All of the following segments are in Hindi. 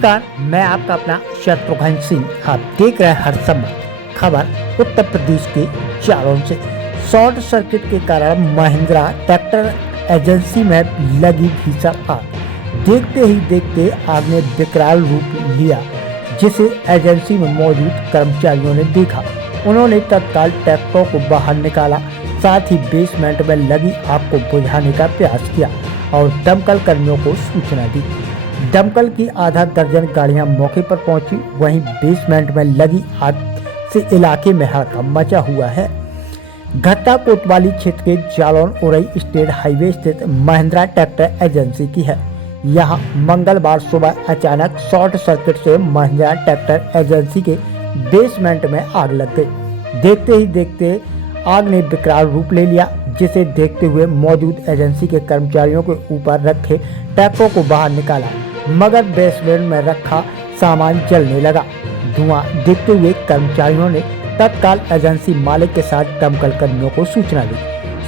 नमस्कार, मैं आपका अपना शत्रुघ्न सिंह। आप देख रहे हैं हर समय खबर। उत्तर प्रदेश के जालौन से शॉर्ट सर्किट के कारण महिंद्रा ट्रैक्टर एजेंसी में लगी भीषण आग। देखते ही देखते आग ने विकराल रूप लिया, जिसे एजेंसी में मौजूद कर्मचारियों ने देखा। उन्होंने तत्काल ट्रैक्टर को बाहर निकाला, साथ ही बेसमेंट में लगी आग को बुझाने का प्रयास किया और दमकल कर्मियों को सूचना दी। दमकल की आधा दर्जन गाड़ियां मौके पर पहुंची। वहीं बेसमेंट में लगी आग से इलाके में हड़कंप मचा हुआ है। घटना कोतवाली क्षेत्र के जालौन उरई स्टेट हाईवे स्थित महिंद्रा ट्रैक्टर एजेंसी की है। यहां मंगलवार सुबह अचानक शॉर्ट सर्किट से महिंद्रा ट्रैक्टर एजेंसी के बेसमेंट में आग लग गई। देखते ही देखते आग ने विकराल रूप ले लिया, जिसे देखते हुए मौजूद एजेंसी के कर्मचारियों के ऊपर रखे ट्रैक्टरों को बाहर निकाला, मगर बेसमेंट में रखा सामान जलने लगा। धुआं देखते हुए कर्मचारियों ने तत्काल एजेंसी मालिक के साथ दमकल कर्मियों को सूचना दी।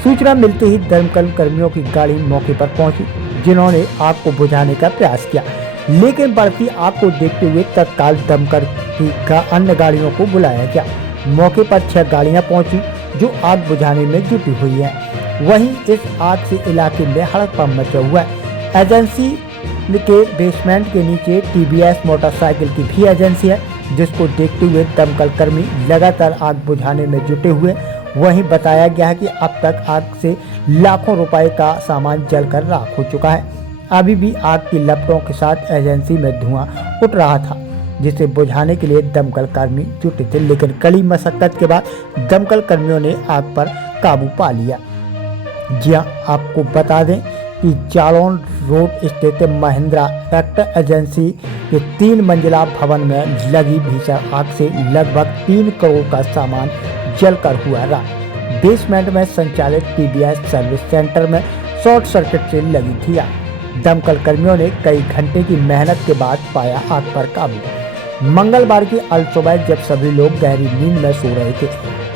सूचना मिलते ही दमकल कर्मियों की गाड़ी मौके पर पहुंची, जिन्होंने आग को बुझाने का प्रयास किया, लेकिन बढ़ती आग को देखते हुए तत्काल दमकल की अन्य गाड़ियों को बुलाया गया। मौके पर 6 गाड़ियां पहुंची जो आग बुझाने में जुटी हुई है। वहीं इस आग से इलाके में हड़कंप मचा हुआ है। एजेंसी के बेसमेंट के नीचे टीवीएस मोटरसाइकिल की भी एजेंसी है, जिसको देखते हुए दमकल कर्मी लगातार आग बुझाने में जुटे हुए। वहीं बताया गया है कि अब तक आग से लाखों रुपए का सामान जलकर राख हो चुका है। अभी भी आग की लपटों के साथ एजेंसी में धुआं उठ रहा था, जिसे बुझाने के लिए दमकल कर्मी जुटे थे, लेकिन कड़ी मशक्कत के बाद दमकल कर्मियों ने आग पर काबू पा लिया। जी हां, आपको बता दें कि जालौन रोड स्थित महिंद्रा ट्रैक्टर एजेंसी के 3 मंजिला भवन में लगी भीषण आग से लगभग 3 करोड़ का सामान जलकर हुआ राख। बेसमेंट में संचालित टीवीएस सर्विस सेंटर में शॉर्ट सर्किट से लगी थी आग। दमकल कर्मियों ने कई घंटे की मेहनत के बाद पाया आग पर काबू। मंगलवार की अलसुबह जब सभी लोग गहरी नींद में सो रहे थे,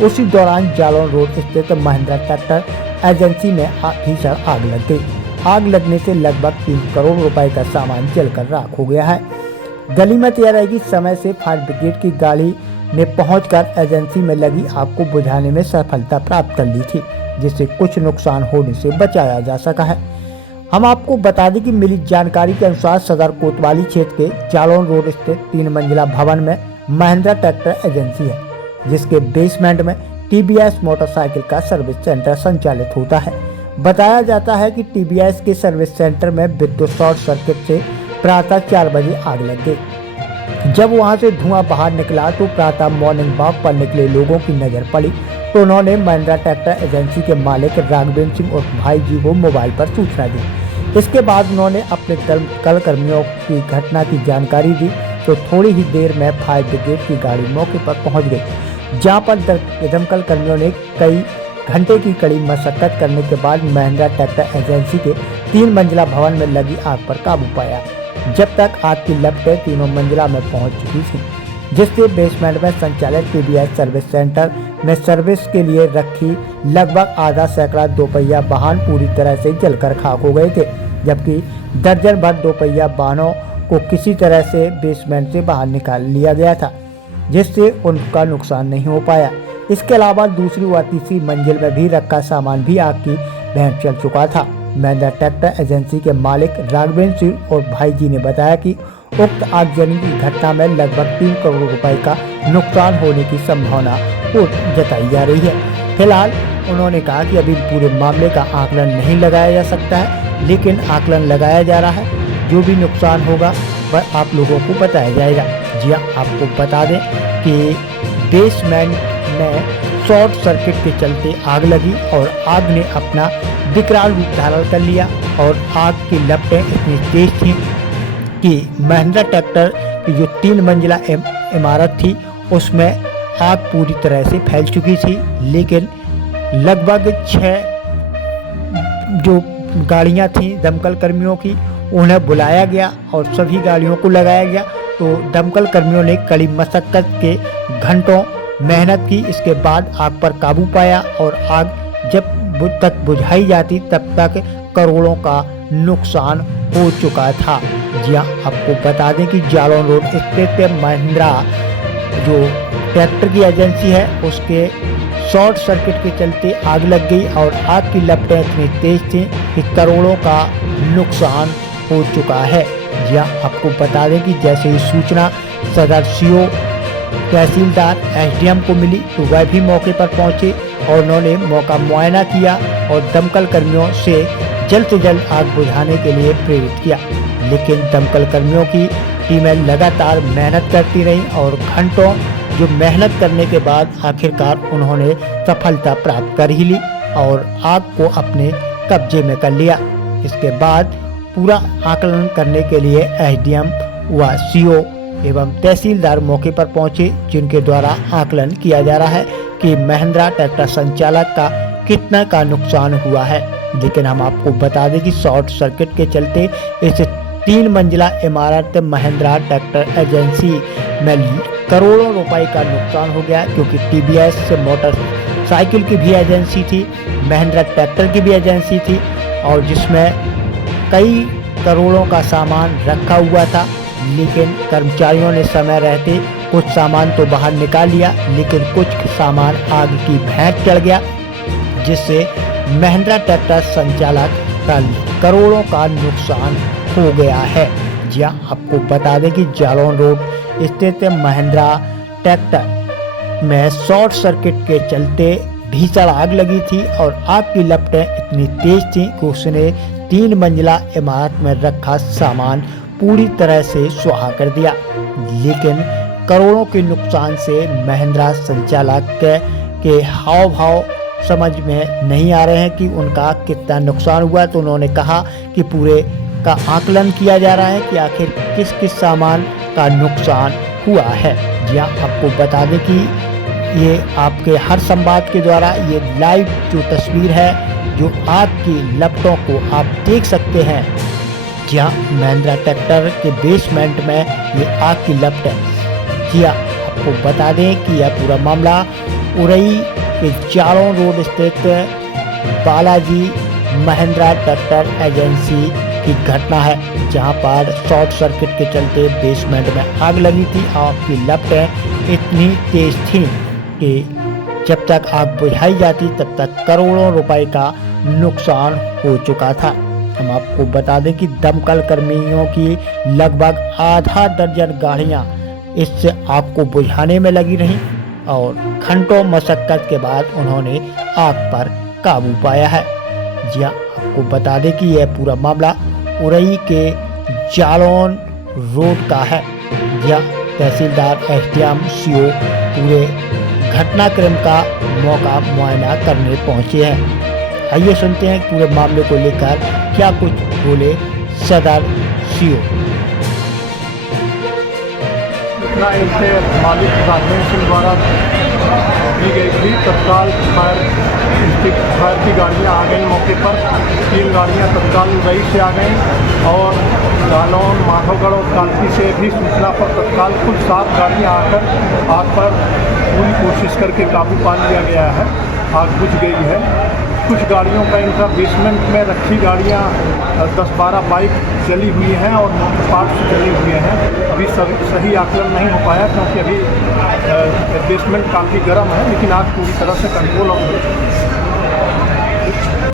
उसी दौरान जालौन रोड स्थित महिंद्रा ट्रैक्टर एजेंसी में भीषण आग लग गई। आग लगने से लगभग 3 करोड़ रुपए का सामान जलकर राख हो गया है। गनीमत यह रहेगी समय से फायर ब्रिगेड की गाड़ी ने पहुंचकर एजेंसी में लगी आग को बुझाने में सफलता प्राप्त कर ली थी, जिससे कुछ नुकसान होने से बचाया जा सका है। हम आपको बता दें कि मिली जानकारी के अनुसार सदर कोतवाली क्षेत्र के जालौन रोड स्थित 3 मंजिला भवन में महिंद्रा ट्रैक्टर एजेंसी है, जिसके बेसमेंट में टीवीएस मोटरसाइकिल का सर्विस सेंटर संचालित होता है। बताया जाता है कि टीवीएस के सर्विस सेंटर में विद्युत शॉर्ट सर्किट से प्रातः 4 बजे आग लग गई। जब वहां से धुआं बाहर निकला तो प्रातः मॉर्निंग वॉक पर निकले लोगों की नजर पड़ी, तो उन्होंने महिंद्रा ट्रैक्टर एजेंसी के मालिक राघवेंद्र सिंह और भाई जी को मोबाइल पर सूचना दी। इसके बाद उन्होंने अपने दमकल कर्मियों की घटना की जानकारी दी, तो थोड़ी ही देर में फायर ब्रिगेड की गाड़ी मौके पर पहुंच गई, जहां पर दमकल कर्मियों ने कई घंटे की कड़ी मशक्कत करने के बाद महिंद्रा ट्रैक्टर एजेंसी के 3 मंजिला भवन में लगी आग पर काबू पाया। जब तक आग की लपटें 3 मंजिला में पहुंच चुकी थी, जिससे बेसमेंट में संचालित टीवीएस सर्विस सेंटर में सर्विस के लिए रखी लगभग आधा सैकड़ा दोपहिया वाहन पूरी तरह से जलकर खाक हो गए थे, जबकि दर्जन भर दोपहिया वाहनों को किसी तरह से बेसमेंट से बाहर निकाल लिया गया था, जिससे उनका नुकसान नहीं हो पाया। इसके अलावा दूसरी व तीसरी मंजिल में भी रखा सामान भी आग की भेंट चल चुका था। महिंद्रा ट्रैक्टर एजेंसी के मालिक राघवेंद्र सिंह और भाई जी ने बताया कि उक्त आगजनी की घटना में लगभग 3 करोड़ रुपए का नुकसान होने की संभावना जताई जा रही है। फिलहाल उन्होंने कहा कि अभी पूरे मामले का आकलन नहीं लगाया जा सकता है, लेकिन आकलन लगाया जा रहा है। जो भी नुकसान होगा वह आप लोगों को बताया जाएगा। जी हाँ, आपको बता दें कि बेसमेंट में शॉर्ट सर्किट के चलते आग लगी और आग ने अपना विकराल रूप धारण कर लिया और आग की लपटें इतनी तेज थीं कि महिंद्रा ट्रैक्टर की जो 3 मंजिला इमारत थी उसमें आग पूरी तरह से फैल चुकी थी, लेकिन लगभग 6 जो गाड़ियां थीं दमकल कर्मियों की, उन्हें बुलाया गया और सभी गाड़ियों को लगाया गया। तो दमकल कर्मियों ने कड़ी मशक्कत के घंटों मेहनत की, इसके बाद आग पर काबू पाया और आग जब तक बुझाई जाती तब तक करोड़ों का नुकसान हो चुका था। जी हाँ, आपको बता दें कि जालौन रोड स्थित महिंद्रा जो ट्रैक्टर की एजेंसी है उसके शॉर्ट सर्किट के चलते आग लग गई और आग की लपटें इतनी तेज थी कि करोड़ों का नुकसान हो चुका है। जी हाँ, आपको बता दें कि जैसे ही सूचना सदर सीओ तहसीलदार एसडीएम को मिली तो वह भी मौके पर पहुंचे और उन्होंने मौका मुआयना किया और दमकल कर्मियों से जल्द आग बुझाने के लिए प्रेरित किया। लेकिन दमकल कर्मियों की टीमें लगातार मेहनत करती रहीं और घंटों जो मेहनत करने के बाद आखिरकार उन्होंने सफलता प्राप्त कर ही ली और आग को अपने कब्जे में कर लिया। इसके बाद पूरा आकलन करने के लिए एसडीएम व सीओ एवं तहसीलदार मौके पर पहुंचे, जिनके द्वारा आकलन किया जा रहा है कि महिंद्रा ट्रैक्टर संचालक का कितना का नुकसान हुआ है। लेकिन हम आपको बता दें कि शॉर्ट सर्किट के चलते इस 3 मंजिला इमारत महिंद्रा ट्रैक्टर एजेंसी में करोड़ों रुपए का नुकसान हो गया, क्योंकि टीवीएस मोटरसाइकिल की भी एजेंसी थी, महिंद्रा ट्रैक्टर की भी एजेंसी थी और जिसमें कई करोड़ों का सामान रखा हुआ था। लेकिन कर्मचारियों ने समय रहते कुछ सामान तो बाहर निकाल लिया, लेकिन कुछ सामान आग की भेंट चढ़ गया, जिससे महिंद्रा ट्रैक्टर संचालक का करोड़ों का नुकसान हो गया है। जी हाँ, आपको बता दें कि जालौन रोड स्थित महिंद्रा ट्रैक्टर में शॉर्ट सर्किट के चलते भीषण आग लगी थी और आग की लपटें इतनी तेज थी कि उसने 3 मंजिला इमारत में रखा सामान पूरी तरह से सुहा कर दिया। लेकिन करोड़ों के नुकसान से महिंद्रा संचालक के हाव भाव समझ में नहीं आ रहे हैं कि उनका कितना नुकसान हुआ। तो उन्होंने कहा कि पूरे का आकलन किया जा रहा है कि आखिर किस किस सामान का नुकसान हुआ है। जी हाँ, आपको बता दें कि ये आपके हर संवाद के द्वारा ये लाइव जो तस्वीर है, जो आग की लपटों को आप देख सकते हैं। जी हाँ, महिंद्रा ट्रैक्टर के बेसमेंट में ये आग की लपट है। जी हाँ, आपको बता दें कि यह पूरा मामला उरई के जालौन रोड स्थित बालाजी महिंद्रा ट्रैक्टर एजेंसी की घटना है, जहां पर शॉर्ट सर्किट के चलते बेसमेंट में आग लगी थी। आग की लपटें इतनी तेज थी कि जब तक आग बुझाई जाती तब तक करोड़ों रुपए का नुकसान हो चुका था। हम आपको बता दें कि दमकल कर्मियों की लगभग आधा दर्जन गाड़ियां इस आग को बुझाने में लगी रहीं और घंटों मशक्कत के बाद उन्होंने आग पर काबू पाया है। जी हाँ, आपको बता दें कि यह पूरा मामला उरई के जालौन रोड का है। जी हाँ, तहसीलदार एसडीएम सीओ पूरे घटनाक्रम का मौका मुआयना करने पहुंचे हैं। आइए सुनते हैं पूरे मामले को लेकर क्या कुछ बोले सदर सीओ। इतना इनसे मालिक राजेंद्र सिंह द्वारा दी गई थी। तत्काल फायर की गाड़ियाँ आ गई मौके पर। 3 गाड़ियाँ तत्काल उरई से आ गईं और जालौन, माधवगढ़ और कालकी से भी सूचना पर तत्काल कुल 7 गाड़ियाँ आकर आग पर पूरी कोशिश करके काबू पा लिया गया है। आग बुझ गई है। कुछ गाड़ियों का इनका बेसमेंट में रखी गाड़ियाँ 10-12 बाइक चली हुई हैं और मोटर पार्ट्स चले हुए हैं। अभी सही आकलन नहीं हो पाया क्योंकि अभी बेसमेंट काफ़ी गर्म है, लेकिन आग पूरी तरह से कंट्रोल